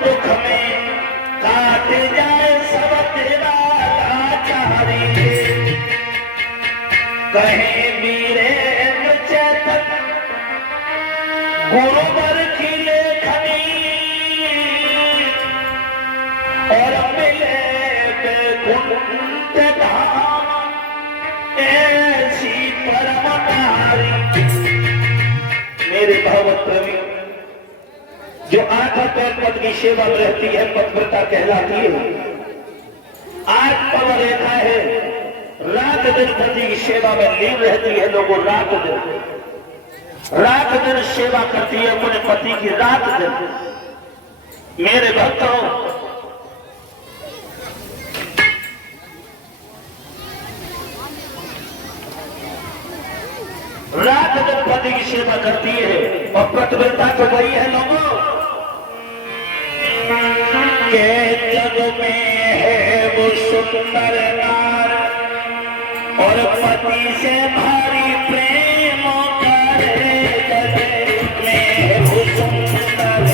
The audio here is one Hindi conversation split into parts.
दुख में काट जाए सब तेरा लाचारी। कहे वीरेंद्र चेतन गुरुवर की लेखनी और मिले बेकुंठ धाम ऐसी परम नारी। मेरे भावत प्रेमी जो आठ पैर पद की सेवा में रहती है पतिव्रता कहलाती है। आज पव रेखा है रात दिन पति की सेवा में लीन रहती है। लोगों रात दिन सेवा करती है अपने पति की रात दिन। मेरे भक्तों रात दिन पति की सेवा करती है और पतिव्रता तो वही है लोगों के जग में है वो सुंदर नार और पति से भारी प्रेम करे। जग में है वो सुंदर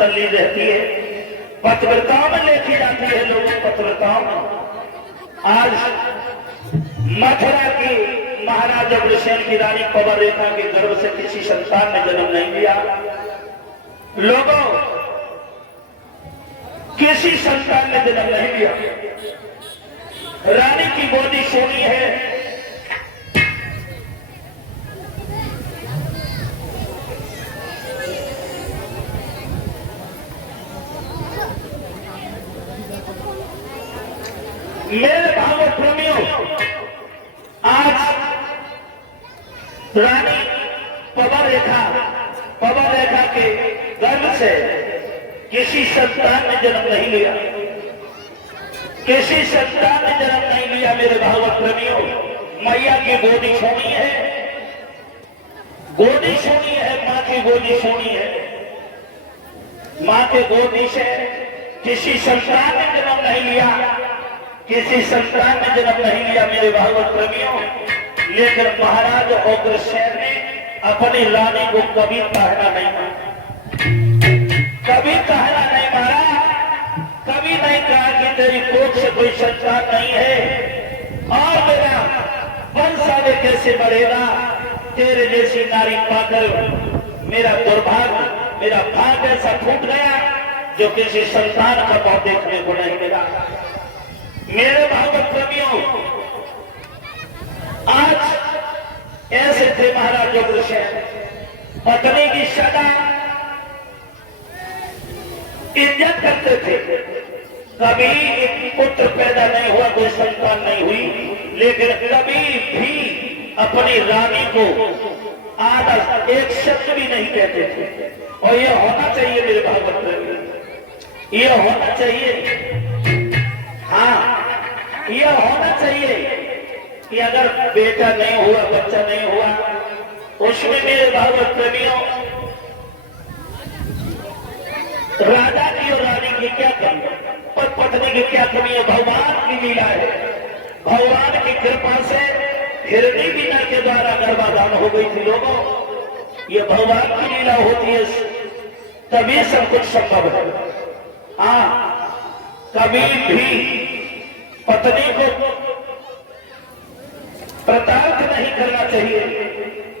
तल्ली रहती है। पतिव्रताओं में लेखी जाती है लोगों पतिव्रताओं में। आज मथुरा की महाराजा अग्रसेन की रानी पवन रेखा के गर्भ से किसी संतान ने जन्म नहीं लिया। लोगों किसी संतान ने जन्म नहीं लिया। रानी की गोदी सोनी है। मेरे भावों प्रेमियों आज रानी पवन रेखा के गर्भ से किसी संतान ने जन्म नहीं लिया। किसी संतान ने जन्म नहीं लिया। मेरे भावों प्रेमियों मैया की गोदी सोनी है। गोदी सोनी है। माँ की गोदी सोनी है। माँ के गोदी से किसी संतान ने जन्म नहीं लिया। किसी संतान ने जन्म नहीं लिया। मेरे भाइयों प्रेमियों लेकिन महाराज अग्रसेन ने अपनी रानी को कभी कहना नहीं मारा। कभी कहना नहीं मारा। कभी नहीं कहा कि तेरी कोख से कोई संतान नहीं है। कैसे बढ़ेगा? तेरे जैसी नारी पाकर मेरा दुर्भाग्य, मेरा भाग्य ऐसा फूट गया जो किसी संतान का बहुत देखने को नहीं मिला। मेरे भागवत प्रेमियों, आज ऐसे थे महाराज जोगेश्वर, पत्नी की सदा इज्जत करते थे। कभी एक पुत्र पैदा नहीं हुआ, कोई संतान नहीं हुई, लेकिन कभी भी अपनी रानी को आधा एक शब्द भी नहीं कहते थे। और यह होना चाहिए मेरे भागवत प्रेमी, यह होना चाहिए। हाँ, यह होना चाहिए कि अगर बेटा नहीं हुआ, बच्चा नहीं हुआ, उसमें मेरे भागवत प्रेमियों राजा की और रानी की क्या कमी और पत्नी की क्या कमी है? भगवान की लीला है। भगवान की कृपा से हिरणी बीना के द्वारा गर्भाधान हो गई थी। लोगों, ये भगवान की लीला होती है, तभी सब कुछ संभव है। हाँ, कभी भी पत्नी को प्रताड़ित नहीं करना चाहिए,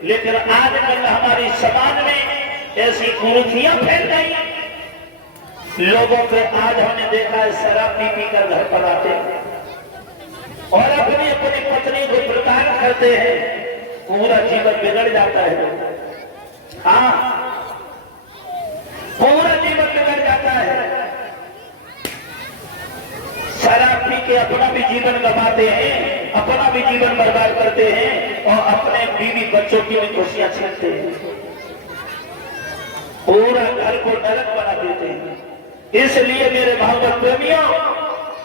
लेकिन आजकल हमारी समाज में ऐसी कुरीतियां फैल गई। लोगों के आज हमने देखा है शराब पी कर घर पर आते हैं और अपनी अपनी पत्नी को प्रताड़ित करते हैं, पूरा जीवन बिगड़ जाता है। हाँ, पूरा जीवन बिगड़ जाता है। शराब पी के अपना भी जीवन गंवाते हैं, अपना भी जीवन बर्बाद करते हैं और अपने बीवी बच्चों की भी खुशियां छीनते हैं, पूरा घर को नरक बना देते हैं। इसलिए मेरे भागवत प्रेमियों,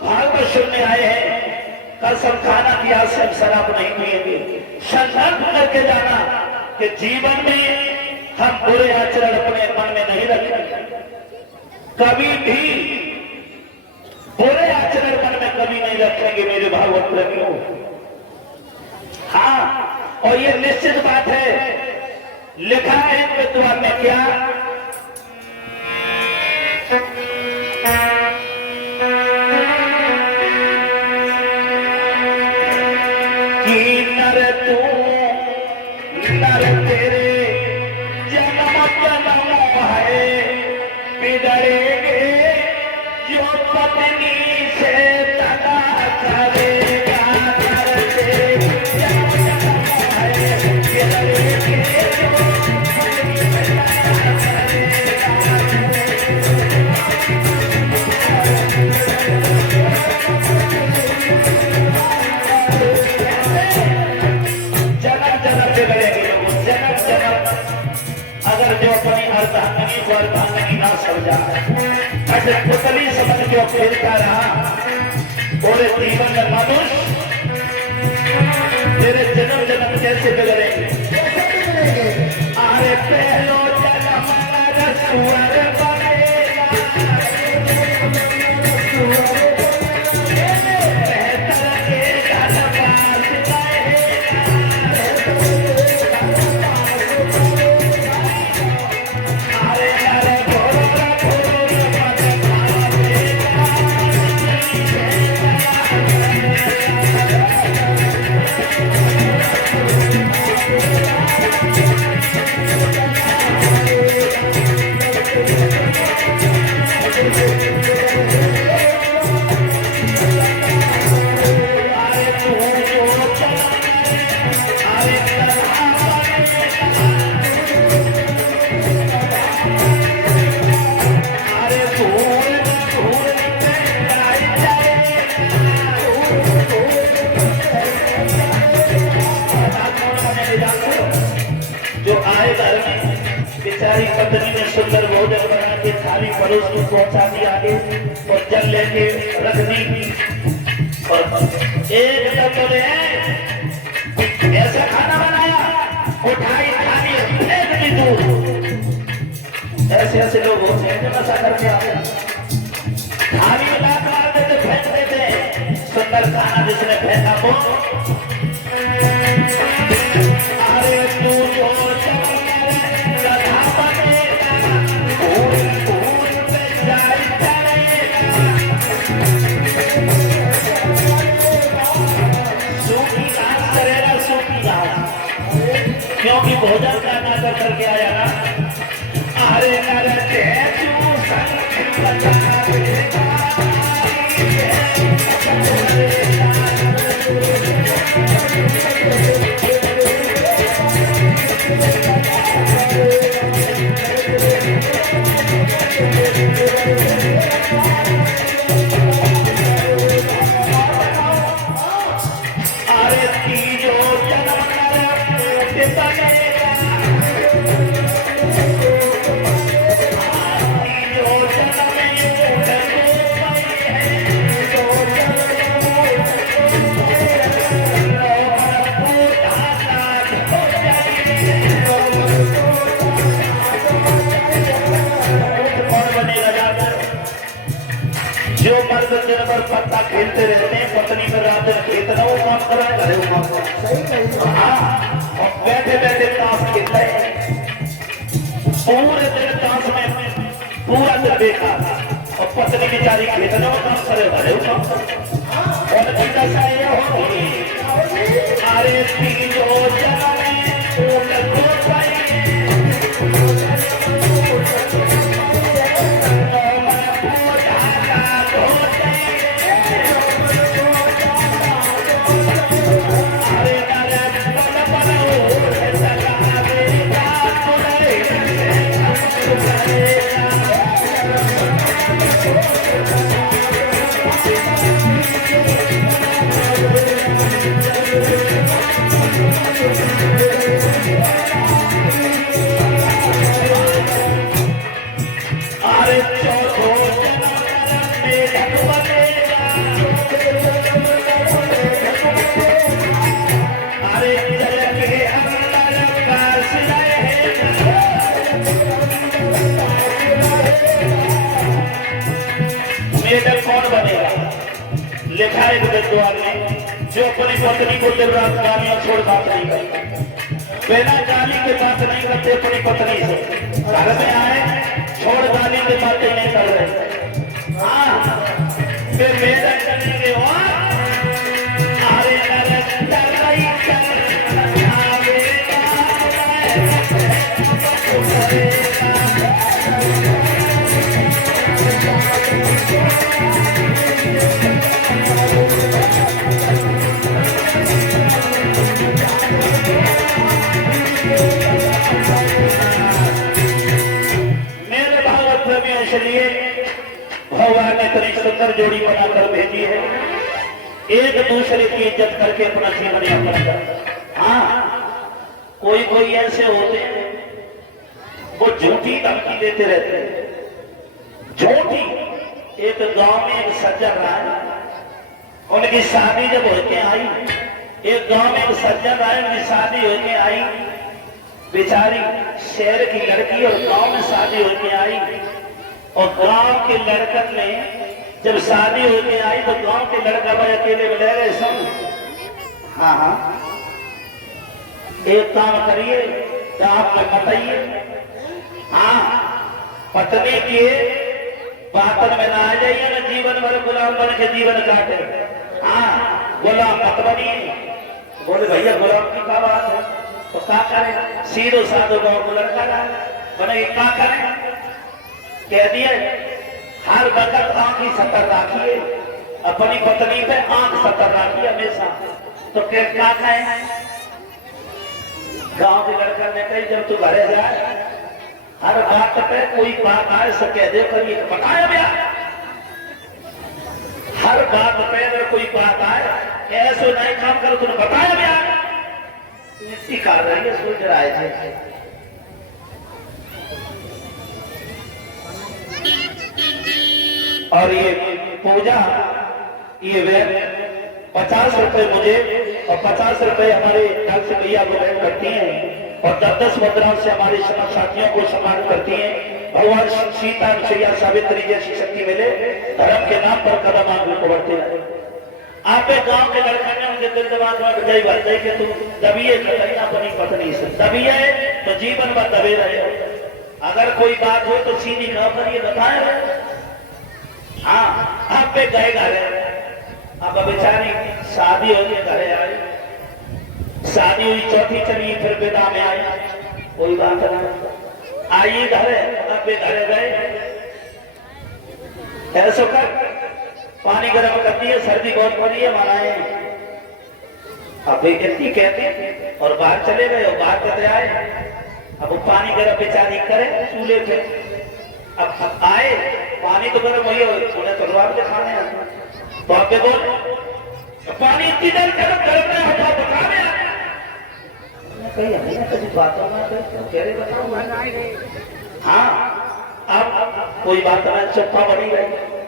भागवत सुनने आए हैं, कसम खाना की आज से शराब नहीं पिएंगे। संकल्प करके जाना कि जीवन में हम बुरे आचरण अपने मन में नहीं रखेंगे, कभी भी बुरे आचरण मन में कभी नहीं रखेंगे मेरे भागवत प्रेमियों। हाँ, और ये निश्चित बात है, लिखा है विद्वान ने क्या कि नर तू नर तेरे जन्म जन्म है, बिगड़ेंगे जो पत्नी से तगा करेगा। नर तेरे जन्म जन्म है, बिगड़ेंगे जो पत्नी से तगा करेगा। अगर जो अपनी अर्धांगिनी को अर्धांगिनी ना समझा, ऐसे पुतली समझ के खेलता रहा, पूरे जीवन में मनुष्य तेरे जन्म जन्म कैसे बिगड़ेंगे? अरे पहलो जन्म सुअर बनेगा, बेचारी पत्नी ने सुंदर भोजन बना के थाली परोस को पहुंचा दी आगे और जल लेके रख दी और एक बोले ऐसा खाना बनाया, उठाई थाली फेंक दी दूर। ऐसे ऐसे लोग होते हैं जो नशा करके आते हैं, थाली में लात मार देते, फेंक देते। सुंदर खाना जिसने फेंका वो अरे तू जो सूखी घास करेगा, सूखी घास जो मर्द दिन भर पत्ता खेलते रहते हैं, पत्नी में रात दिन खेलते वो काम कर रहा है, घरे वो काम कर रहा है। और बैठे बैठे ताश खेलते हैं, पूरे दिन ताश में पूरा दिन देखा, और पत्नी बेचारी खेलते वो काम करे, घरे वो काम करे। और दशा ये होगी, अरे तीनों जन्म में उनको चाहिए, मेडल कौन बनेगा? लिखा है विद्वान ने, जो अपनी पत्नी को दिन रात गालियां छोड़ बात नहीं करता, बिना गाली के बात नहीं करते अपनी पत्नी से, घर में आए छोड़ गाली के बातें नहीं कर रहे। हाँ, फिर मेडल करेंगे इसलिए भगवान ने इतनी सुंदर जोड़ी बनाकर भेजी है, एक दूसरे की इज्जत करके अपना जीवन यापन कर। हाँ, कोई कोई ऐसे होते हैं वो झूठी धमकी देते रहते हैं, झूठी। एक गांव में एक सज्जन रहा, उनकी शादी जब होके आई, एक गांव में एक सज्जन रहा, उनकी शादी होके आई, बेचारी शहर की लड़की और गांव में शादी होके आई, और गांव के लड़कन में जब शादी होके आई तो गांव के लड़का भाई अकेले में ले गए सब। हाँ हाँ, एक काम करिए, क्या आप बताइए, हाँ, पत्नी के बातन में ना आ जाइए ना, जीवन भर गुलाम बन के जीवन काटे। हाँ, गुलाम मत बनिए। बोले भैया गुलाम की क्या बात है, तो क्या करें, सीधो साधो गाँव को लड़का बने, क्या करें, कह दिए हर वक्त आंख ही सतर रखिए, अपनी पत्नी पे आंख सतर रखिए हमेशा। तो क्या कहें, गांव के लड़का ने कही जब तू घरे जाए हर बात पे कोई बात आए सो कह दे, करिए बताया भैया, हर बात पे अगर कोई बात आए ऐसे नहीं काम करो, तुमने बताया भैया, इतनी कर रही है सोच रहा है। और ये पूजा ये वे 50 रुपए मुझे और 50 रुपए हमारे ढंग से भैया को भेंट करती हैं, और 10-10 मुद्रा से हमारे साथियों को सम्मान करती हैं। भगवान सीता मैया सावित्री जैसी शक्ति मिले, धर्म के नाम पर कदम आगे को बढ़ते रहे। आपके गांव के लड़के ने उनके दिल दिमाग में बजाई बात है कि तुम दबिए अपनी पत्नी से, दबिए तो जीवन भर दबे रहे हो, अगर कोई बात हो तो सीधी कहो करिए बताए। हाँ, आप पे गए घरे, अब बेचारी शादी हो गई, घरे आई, शादी हुई, चौथी चली, फिर विदा में आई, कोई बात नहीं, आइए घरे, अब घरे गए, ऐसा कर पानी गर्म कर दिए, सर्दी बहुत पड़ी है, माना है अब इतनी कहते और बाहर चले गए और बाहर कहते आए। अब वो पानी गर्म बेचारी करे चूल्हे पे। अब आए पानी तो गर्म हुई, उन्हें तो रुआब खाने तो आपके बोल पानी इतनी देर गर्म गर्म नहीं होता बता में कहीं हमें कभी बातों में कह रहे बताओ। हाँ अब कोई बात नहीं, चुप्पा बनी गई।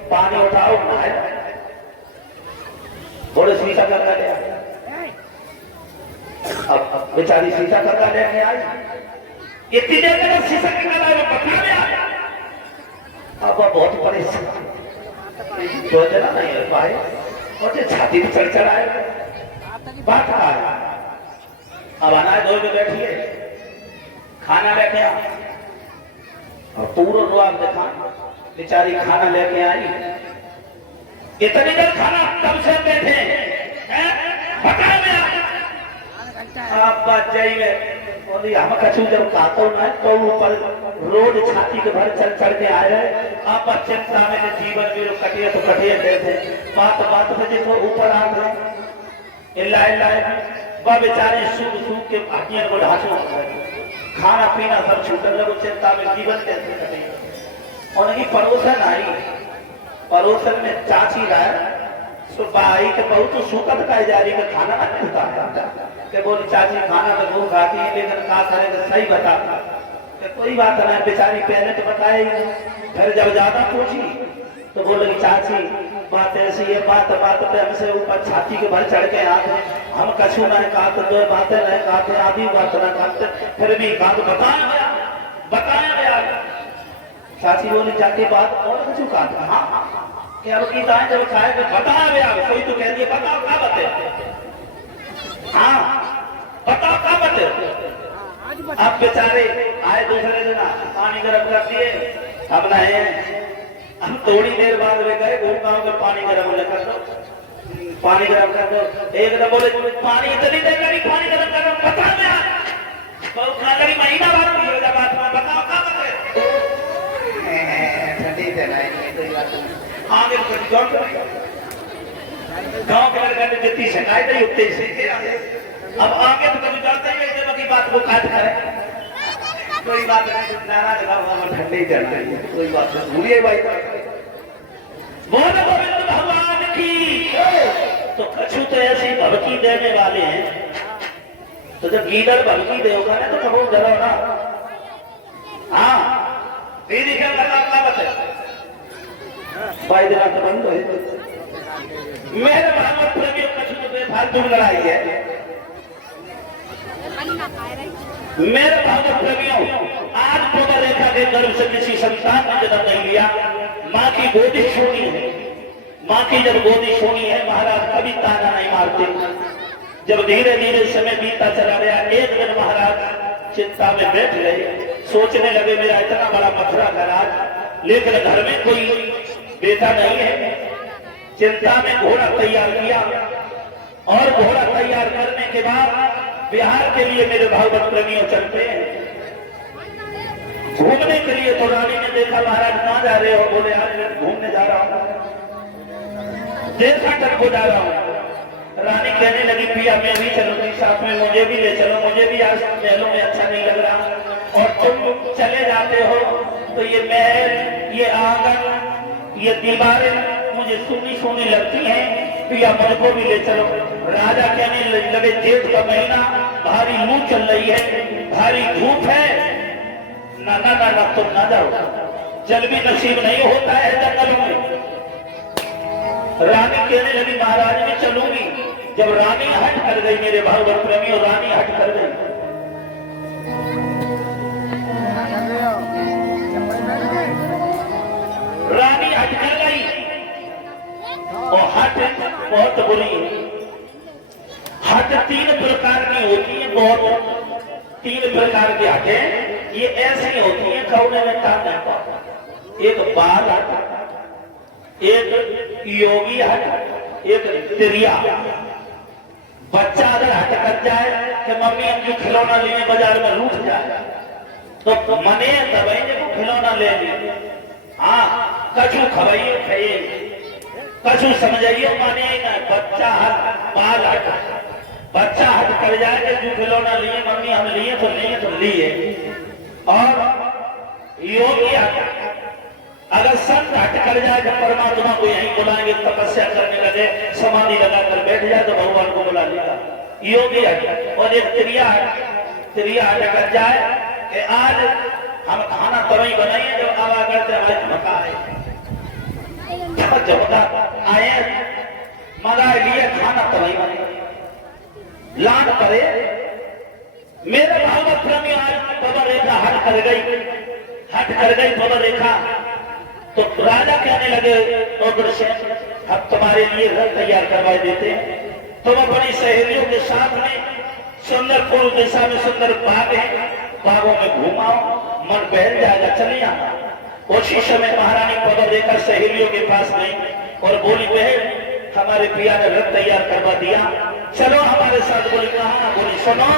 पानी उठाओ नहाए, थोड़े शीशा करना लिया। अब बेचारी शीशा करना लेके आई, इतनी देर तक शीशा करना पकड़ा में आया। अब वह बहुत परेशान तो जना नहीं हो पाए और छाती में चढ़ चढ़ आए बात आया। अब अनाज धो के बैठिए, खाना लेके आ और पूरा रुआब देखा। बेचारी खाना लेके आई, इतनी देर खाना कब से बैठे पता में आप बात जाइए बोली हम कछु जब कहते ना तो ऊपर रोड छाती के भर चढ़ चढ़ के आए रहे। आप चिंता में जीवन भी कटिए तो कटिए देते बात बात पे देखो ऊपर आ गए। इल्ला इल्ला वह बेचारे सूख सूख के भाटियों को ढांचो खाना पीना सब छूटने लगो। चिंता में जीवन कैसे कटे। और पड़ोसन आई, पड़ोसन में चाची रहा भाई के बहुत सुखद का जारी में खाना नहीं मिलता है। बोली चाची खाना तो वो खाती है लेकिन क्या करे तो सही बता। कोई बात नहीं, बेचारी पहले तो बताए, फिर जब ज्यादा पूछी तो बोले चाची बात ऐसी है, बात बात पे हमसे ऊपर छाती के भर चढ़ के आते हम कछु नहीं कहते, दो बातें नहीं कहते, आधी बात नहीं कहते, फिर भी बात बताया गया। चाची बोली जाके बात और कछु कहते। हाँ क्या गीताएं जब खाए तो बताया गया, कोई तो कह दिया बताओ क्या बते। हाँ बताओ क्या बते। अब बेचारे आए दूसरे दिन पानी गर्म कर दिए, हम नहाए। हम थोड़ी देर बाद वे गए घूम गाँव के पानी गर्म कर दो, पानी गर्म कर दो। एक दिन बोले पानी इतनी देर लगी पानी गर्म कर दो बता में लगी महीना बाद बताओ क्या बते। ठंडी देना आगे गांव के लड़का ने जितनी शिकायत है उतनी सीखे। अब आगे तो कभी डरते ही जब की बात को काट करे कोई बात नहीं, नाराज ठंडे चढ़ना कोई बात नहीं भूलिए भाई। बोल गोविंद भगवान की। तो कछु तो ऐसी भवकी देने वाले हैं, तो जब गीदड़ भवकी देगा ना तो कबो डरो ना। हाँ दीदी क्या बता भाई दिला तो बंद है। मेरे भागवत प्रेमियों कछु तो बेफालतू लड़ाई है। मेरे भागवत प्रेमियों आज पूर्व रेखा के गर्भ से किसी संतान ने जन्म नहीं लिया, माँ की गोदी सोनी है। माँ की जब गोदी सोनी है महाराज कभी ताना नहीं मारते। जब धीरे धीरे समय बीतता चला गया, एक दिन महाराज चिंता में बैठ गए, सोचने लगे मेरा इतना बड़ा मथुरा का राज लेकिन घर में कोई बेटा नहीं है। चिंता में घोड़ा तैयार किया और घोड़ा तैयार करने के बाद बिहार के लिए मेरे भागवत प्रेमियों चलते हैं घूमने के लिए। तो रानी ने देखा महाराज कहाँ जा रहे हो? बोले आज मैं घूमने जा रहा हूँ, देशाटन को जा रहा हूँ। रानी कहने लगी पिया मैं भी चलूंगी साथ में, मुझे भी ले चलो, मुझे भी आज महलों में अच्छा नहीं लग रहा। और तुम चले जाते हो तो ये महल, ये आंगन, ये दीवारें मुझे सुनी सुनी लगती हैं, पिया मुझको भी ले चलो। राजा कहने लगे जेठ का महीना, भारी लू चल रही है, भारी धूप है, ना ना ना ना तुम ना जाओ, जल भी नसीब नहीं होता है जंगलों में। रानी कहने लगी महाराज मैं चलूंगी। जब रानी हट कर गई मेरे भागवत प्रेमियों, रानी हट कर गई, रानी हट कर गई और हट बहुत बुरी है। हट तीन प्रकार की होती है, बहुत तीन प्रकार की हटें ये ऐसी होती है कौने में काम नहीं पाता। एक बाल हट, एक योगी हट, एक तिरिया। बच्चा अगर हट कर जाए कि मम्मी हम जो खिलौना लेने बाजार में लूट जाए तो मने दबाई ने को खिलौना ले ली। हाँ कछु खवाइए खाइए, कछु समझाइए माने ना, बच्चा हट बाल हट बच्चा हट कर जाए कि जो खिलौना लिए मम्मी हम लिए तो लिए। और योगी अगर संत हट कर जाए कि परमात्मा को यहीं बुलाएंगे, तपस्या करने लगे, समाधि लगाकर बैठ जाए तो भगवान को बुला लेगा। योगी हट। और एक त्रिया हट कर जाए कि आज हम खाना तभी बनाइए जब आवा करते हमारे धमका आए, जब आए मगा लिए खाना तभी बने लान करे। मेरे भागवत प्रेमी आज बाबा रेखा हट कर गई बाबा रेखा। तो राजा कहने लगे अब तुम्हारे लिए घर तैयार करवा देते हैं, तुम अपनी सहेलियों के साथ में सुंदर पूर्व दिशा में सुंदर बाग है, बागों में घुमाओ, मन बहल जाएगा, चले आना। उसी समय महारानी पदर रेखा सहेलियों के पास गई और बोली बहन हमारे पिया ने रथ तैयार करवा दिया, चलो हमारे साथ। बोली कहा? बोली सुनो,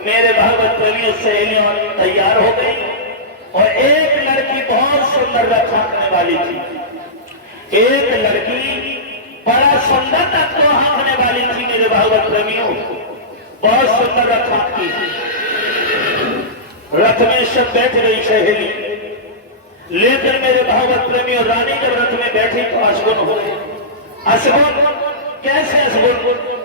मेरे भागवत प्रेमियों सहेलियों तैयार हो गई और एक लड़की बहुत सुंदर रथ हाँकने वाली थी। एक लड़की बड़ा सुंदर रथ को हाँकने वाली थी। मेरे भागवत प्रेमियों बहुत सुंदर रथ हाँकती थी। रथ में सब बैठ गई सहेली, लेकिन मेरे भागवत प्रेमियों रानी जब रथ में बैठी तो अशगुन हो गई। अशगुन कैसे? अशगुन